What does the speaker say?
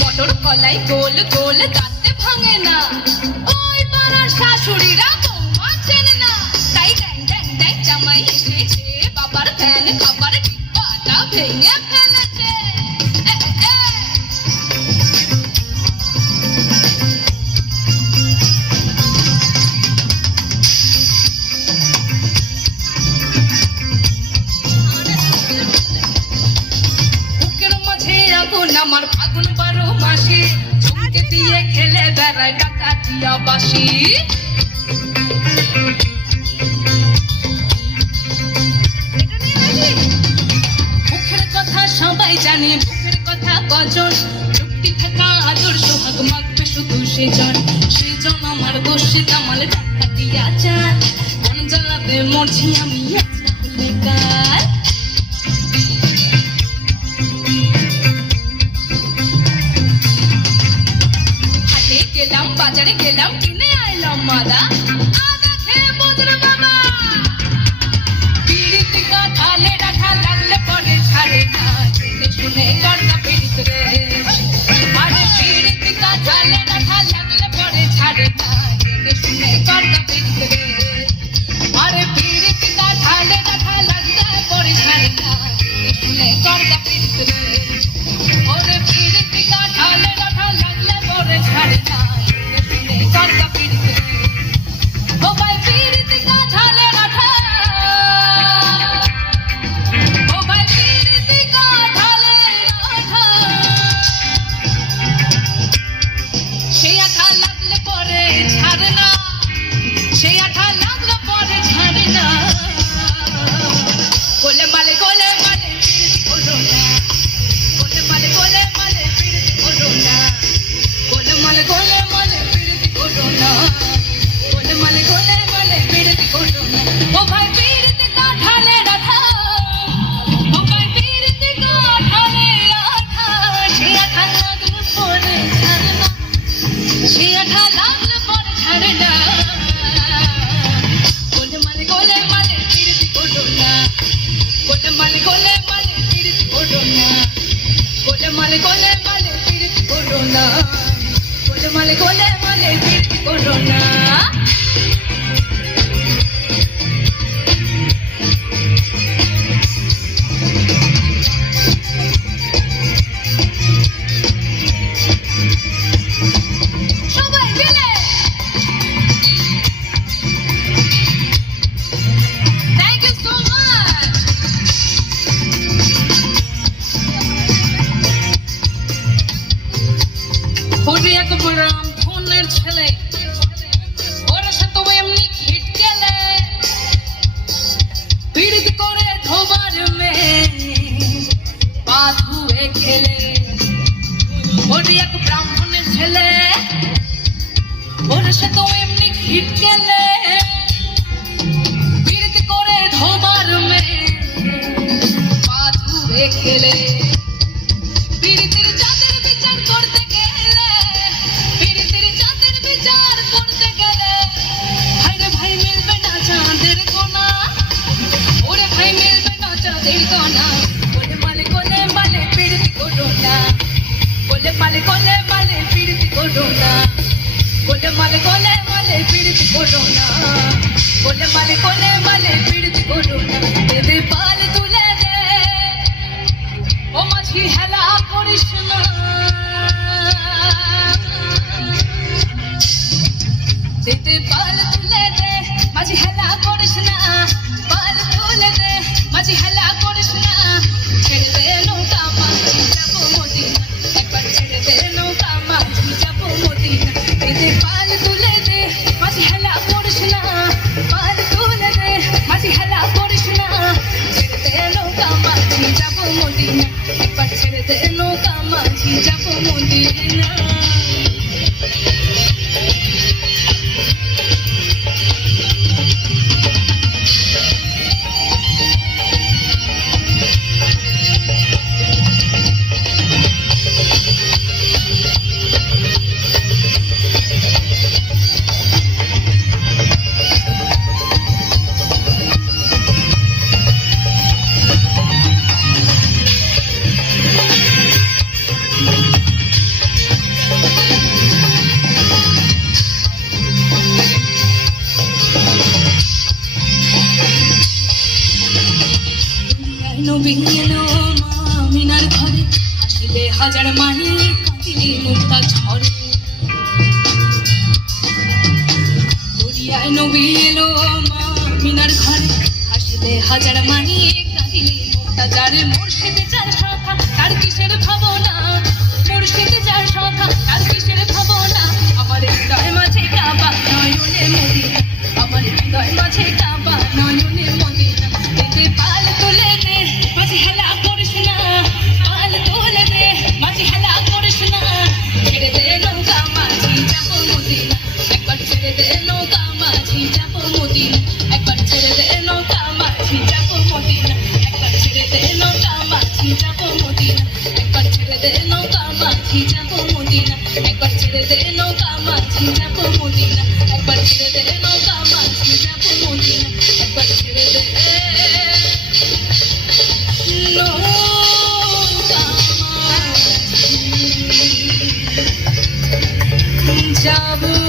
মটর কলাই গোল গোল কাটতে ভাঙে না, ওই পাড়ার শাশুড়িরা বৌমা চেনে না, তাই ড্যাং ড্যাং ড্যাং জামাই এসেছে, বাবার ফ্যান খাবার ডিব্বাটা ভেঙে ফেলেছে। বুকের মাঝে আগুন আমার ফাগুন 12 মাসে, ঝুঁকে দিয়ে খেলে বেড়ায় ডাকাতিয়া বাসি। মুখের কথা সবাই জানে, বুকের কথা কজন, চুক্তি থাকা আদর সোহাগ মাগবে শুধু সেজন, সেজন আমার দোষে কামাল ডাকাতিয়া চাল, মন জ্বালাতে মরছি আমি আজ না হলে কাল। হাটে গেলাম বাজারে গেলাম কিনে আইলাম মাদা, আদা খেয়ে বদর বাবা, পিড়িত কাঁঠালে রাখা লাগলে পরে ছাড়ে না, জেনে শুনে কর্তা পিড়িত রে, আরে পিড়িত কাঁঠালে রাখা লাগলে পরে ছাড়ে না, জেনে শুনে কর্তা পিড়িত রে, আরে পিড়িত কাঁঠালে রাখা লাগলে পরে ছাড়ে না, জেনে শুনে কর্তা পিড়িত রে, ওরে পিড়িত কাঁঠালে রাখা লাগলে পরে ছাড়ে না, জেনে শুনে কর্তা পিড়িত রে। ও ভাই পিড়িত কাঁঠালে রাখা, ও ভাই পিড়িত কাঁঠালে রাখা, সেই আঠা লাগলে পরে ছাড়ে না, সেই আঠা লাগলে পরে ছাড়ে না, গোলে মালে পিড়িত করো না, গোলে মালে পিড়িত করো না, গোলে মালে পিড়িত করো না, গোলে মালে পিড়িত করো না। ও ভাই পিড়িত কাঁঠালে রাখা, ও ভাই পিড়িত কাঁঠালে রাখা, সেই আঠা লাগলে পরে ছাড়ে না, সেই আঠা লাগলে পরে ছাড়ে না, গোলে মালে পিড়িত করো না, গোলে মালে পিড়িত করো না, গোলে মালে পিড়িত করো না, গোলে মালে পিড়িত করো না। সবাই মিলে থ্যাংক ইউ সো মাচ। ওরে এক বড় ফোনের ছেলে, ওর সাথে এমনি খিট গেলে, পীড়িত করে ধোবার মেয়ে পা ধুয়ে খেলে, ওরে এক ব্রাহ্মণের ছেলে, ওর সাথে এমনি খিট গেলে, পীড়িত করে ধোবার মেয়ে পা ধুয়ে খেলে, পীড়িতের জাতের বিচার করতে গেলে, পীড়িতের জাতের বিচার করতে গেলে, ভাইরে ভাই মিলবে না চাঁদের কোনা, ওরে ভাই মিলবে না চাঁদের কোনা, বলে মালে পীড়িত করো না, বলে মালে পীড়িত করো না, বলে মালে পীড়িত করো না, বলে মালে পীড়িত করো না। এদের পাল তুলে দে, ও মাঝি হেলা করিস না, এদের পাল তুলে দে, মাঝি হেলা করিস না, পাল তুলে দে, মাঝি হেলা করিস না, ছেড়ে দে নৌকা মাঝি যাবো মদিনা, একবার ছেড়ে দে নৌকা মাঝি যাবো মদিনা, এদের পাল তুলে দে, মাঝি হেলা করিস না, পাল তুলে দে, মাঝি হেলা করিস না, ছেড়ে দে নৌকা মাঝি যাবো মদিনা, একবার ছেড়ে দে নৌকা মাঝি যাবো মদিনা। নবী এলো মা মিনার ঘরে, হাসিলে হাজার মাহি কাঁদিলে মুক্তা ঝরে। দরিয়ায় নবী এলো মা মিনার ঘরে, হাসিলে হাজার মাহি কাঁদিলে মুক্তা ঝরে। মুর্শিদ যার শাখা তার কিসের ভাবনা, মুর্শিদ যার শাখা তার কিসের ভাবনা। আমার হৃদয় মাঝে কাবা নয়নে মদিনা, আমার হৃদয় মাঝে কাবা নয়নে মদিনা। এতে পাল তুলে দে মাঝে হেলা করিস না, পাল তুলে দে মাঝে হেলা করিস না। ছেড়ে দে নৌকা মাঝি যাবো মদিনা, একবার ছেড়ে দে নৌকা মাঝি যাবো মদিনা, একবার ছেড়ে দে নৌকা মাঝি যাবো মদিনা, একবার ছেড়ে দে নৌকা মাঝি যাবো মদিনা, একবার ছেড়ে দে নৌকা মাঝি যাবো মদিনা, একবার ছেড়ে দে নৌকা মাঝি যাবো মদিনা, একবার ছেড়ে দে নৌকা মাঝি যাবো মদিনা, একবার ছেড়ে দে নৌকা মাঝি যাবো